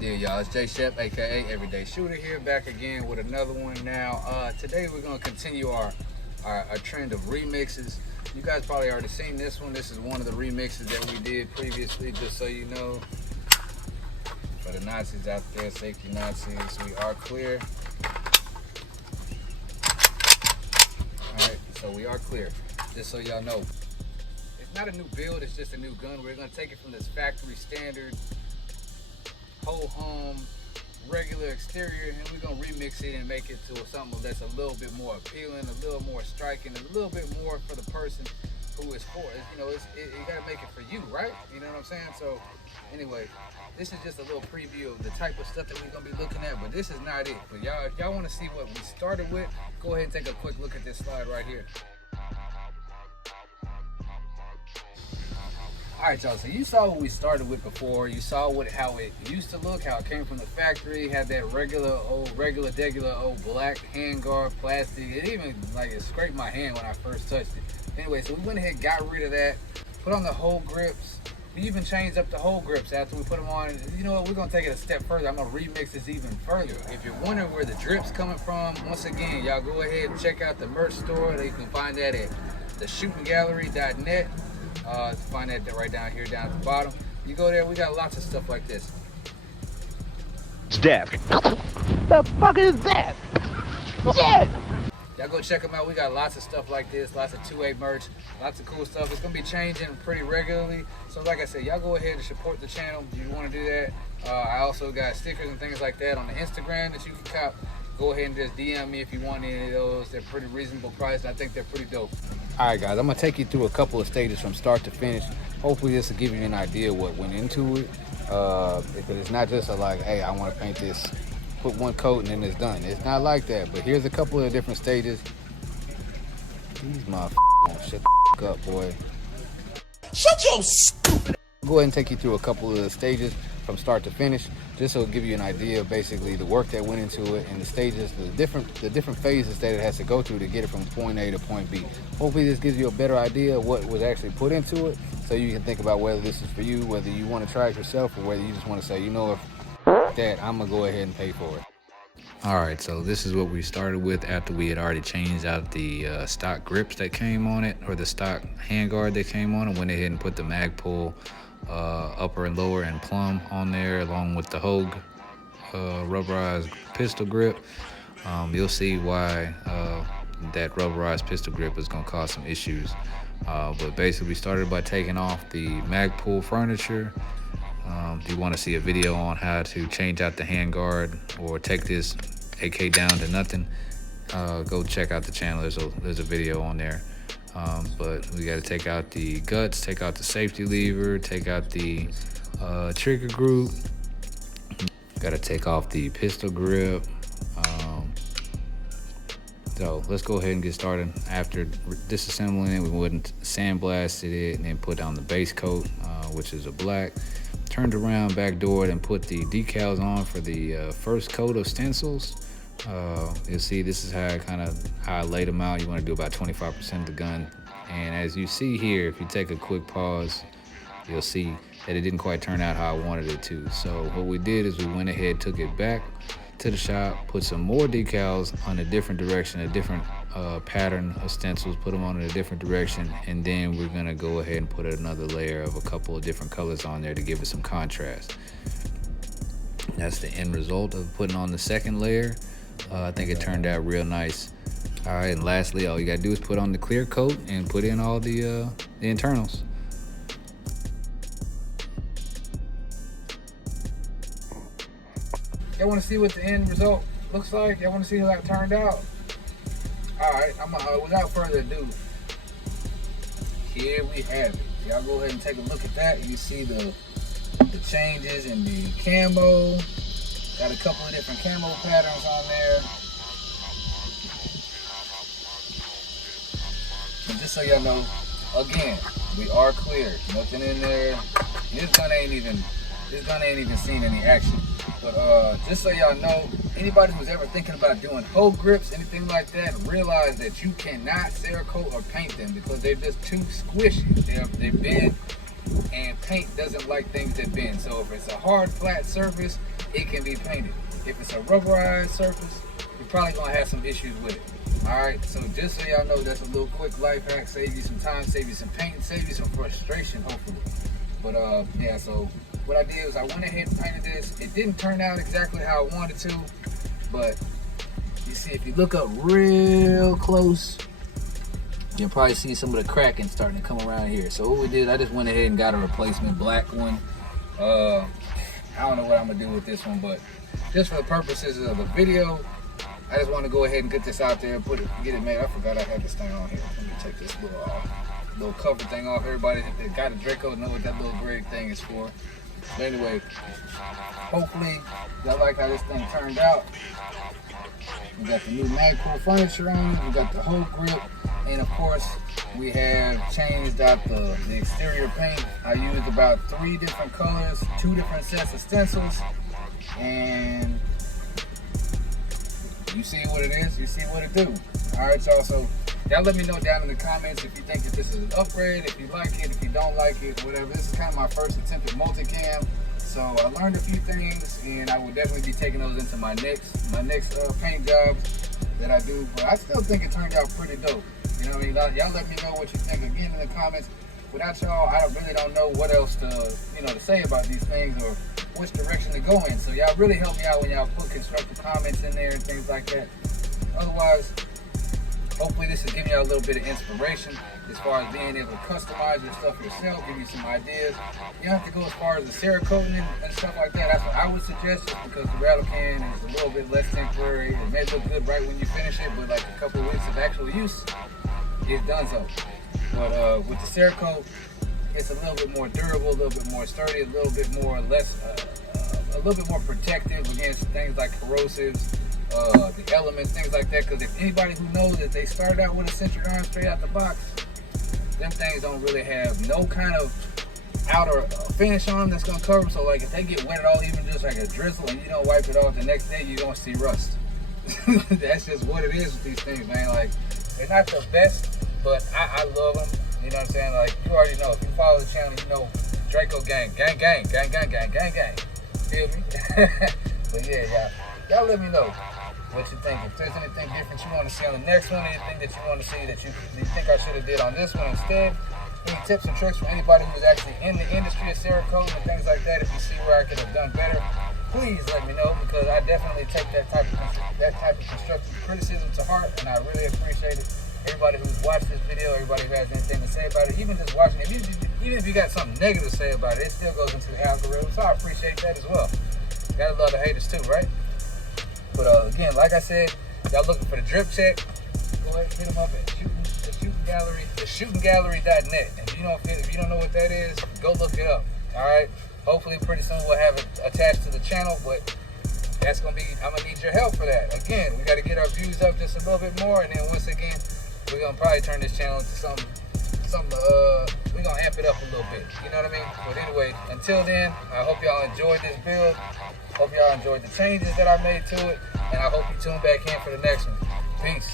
deal, y'all? It's J Shep, aka Everyday Shooter here, back again with another one. Now, today we're gonna continue our trend of remixes. You guys probably already seen this one. This is one of the remixes that we did previously, just so you know. For the Nazis out there, safety Nazis, we are clear. Alright, so we are clear, just so y'all know. It's not a new build, it's just a new gun. We're gonna take it from this factory standard whole home regular exterior, and we're gonna remix it and make it to something that's a little bit more appealing, a little more striking, a little bit more for the person who is for it. You know, you gotta make it for you, right? You know what I'm saying? So anyway, this is just a little preview of the type of stuff that we're gonna be looking at, but this is not it. But y'all, if y'all want to see what we started with, go ahead and take a quick look at this slide right here. All right, y'all, so you saw what we started with before. You saw how it used to look, how it came from the factory, had that regular old black handguard plastic. It even, like, it scraped my hand when I first touched it. Anyway, so we went ahead and got rid of that, put on the Hogue grips. We even changed up the Hogue grips after we put them on. You know what, we're gonna take it a step further. I'm gonna remix this even further. If you're wondering where the drip's coming from, once again, y'all go ahead and check out the merch store. You can find that at theshootinggallery.net. Find that right down here, down at the bottom. You go there, we got lots of stuff like this. It's death. The fuck is that? Shit! Y'all go check them out. We got lots of stuff like this, lots of 2A merch, lots of cool stuff. It's gonna be changing pretty regularly. So like I said, y'all go ahead and support the channel if you want to do that. I also got stickers and things like that on the Instagram that you can cop. Go ahead and just DM me if you want any of those. They're pretty reasonable priced. I think they're pretty dope. All right, guys, I'm gonna take you through a couple of stages from start to finish. Hopefully this will give you an idea what went into it. Because it's not just like, hey, I want to paint this, put one coat and then it's done. It's not like that. But here's a couple of different stages. These motherfuckers won't shut the fuck up, boy. Shut your stupid. Go ahead and take you through a couple of the stages from start to finish, just so it'll give you an idea of basically the work that went into it and the stages, the different phases that it has to go through to get it from point A to point B. Hopefully this gives you a better idea of what was actually put into it, so you can think about whether this is for you, whether you want to try it yourself, or whether you just want to say, you know, if that, I'm gonna go ahead and pay for it. All right, so this is what we started with after we had already changed out the stock grips that came on it, or the stock handguard that came on it. Went ahead and put the Magpul upper and lower and plumb on there, along with the Hogue rubberized pistol grip. You'll see why that rubberized pistol grip is going to cause some issues. But basically, we started by taking off the Magpul furniture. If you want to see a video on how to change out the handguard or take this AK down to nothing, go check out the channel. There's a video on there. But we got to take out the guts, take out the safety lever, take out the trigger group. Got to take off the pistol grip. So let's go ahead and get started. After disassembling it, we went and sandblasted it and then put on the base coat, which is a black. Turned around, backdoored, and put the decals on for the first coat of stencils. You'll see this is how I laid them out. You want to do about 25% of the gun. And as you see here, if you take a quick pause, you'll see that it didn't quite turn out how I wanted it to. So what we did is we went ahead, took it back to the shop, put some more decals on a different direction, a different pattern of stencils, put them on in a different direction, and then we're gonna go ahead and put another layer of a couple of different colors on there to give it some contrast. That's the end result of putting on the second layer. I think it turned out real nice. All right, and lastly, all you gotta do is put on the clear coat and put in all the internals. Y'all wanna see what the end result looks like? Y'all wanna see how that turned out? All right, without further ado, here we have it. Y'all go ahead and take a look at that. You see the changes in the camo. Got a couple of different camo patterns on there. And just so y'all know, again, we are clear. Nothing in there. This gun ain't even seen any action. But just so y'all know, anybody who's ever thinking about doing Hogue grips, anything like that, realize that you cannot Cerakote or paint them because they're just too squishy. They bend, and paint doesn't like things that bend. So if it's a hard, flat surface, it can be painted. If it's a rubberized surface, you're probably gonna have some issues with it. Alright, so just so y'all know, that's a little quick life hack, save you some time, save you some paint, save you some frustration, hopefully. But yeah, so what I did was I went ahead and painted this. It didn't turn out exactly how I wanted to, but you see, if you look up real close, you'll probably see some of the cracking starting to come around here. So what we did, I just went ahead and got a replacement black one. I don't know what I'm gonna do with this one, but just for the purposes of the video, I just want to go ahead and get this out there, get it made. I forgot I had this thing on here. Let me take this little cover thing off. Everybody that got a Draco know what that little gray thing is for. But anyway, hopefully y'all like how this thing turned out. We got the new Magpul furniture on it. We got the Hogue grip, and of course we have changed out the exterior paint. I used about 3 different colors, 2 different sets of stencils, and you see what it is, you see what it do. Alright, y'all, so y'all let me know down in the comments if you think that this is an upgrade, if you like it, if you don't like it, whatever. This is kind of my first attempt at multicam, so I learned a few things, and I will definitely be taking those into my next paint job that I do. But I still think it turned out pretty dope. You know what I mean? Y'all let me know what you think again in the comments. Without y'all, I really don't know what else to say about these things or which direction to go in. So y'all really help me out when y'all put constructive comments in there and things like that. Otherwise, hopefully this is giving y'all a little bit of inspiration as far as being able to customize your stuff yourself, give you some ideas. You don't have to go as far as the Cerakote and stuff like that. That's what I would suggest, just because the rattle can is a little bit less temporary. It may look good right when you finish it, but like a couple of weeks of actual use, it's done so. But with the Cerakote, it's a little bit more durable, a little bit more sturdy, a little bit more protective against things like corrosives, the elements, things like that. Because if anybody who knows that they started out with a centric iron straight out the box, them things don't really have no kind of outer finish on them that's gonna cover them. So like if they get wet at all, even just like a drizzle, and you don't wipe it off, the next day you're gonna see rust. That's just what it is with these things, man. Like, they're not the best, but I love them. You know what I'm saying? Like, you already know. If you follow the channel, you know Draco gang. Gang, gang, gang, gang, gang, gang, gang. Feel me? But yeah, y'all let me know what you think. If there's anything different you want to see on the next one, anything that you want to see that you think I should have did on this one instead, any tips and tricks from anybody who's actually in the industry of Cerakote and things like that, if you see where I could have done better, please let me know, because I definitely take that type of constructive criticism to heart, and I really appreciate it. Everybody who's watched this video, everybody who has anything to say about it, even just watching it, even if you got something negative to say about it, it still goes into the algorithm, so I appreciate that as well. Gotta love the haters too, right? But again, like I said, y'all looking for the drip check, go ahead and hit them up at shootinggallery.net. If you don't know what that is, go look it up. Alright? Hopefully pretty soon we'll have it attached to the channel, but I'm gonna need your help for that. Again, we gotta get our views up just a little bit more, and then once again, we're gonna probably turn this channel into something, we're gonna amp it up a little bit. You know what I mean? But anyway, until then, I hope y'all enjoyed this build. Hope y'all enjoyed the changes that I made to it, and I hope you tune back in for the next one. Peace.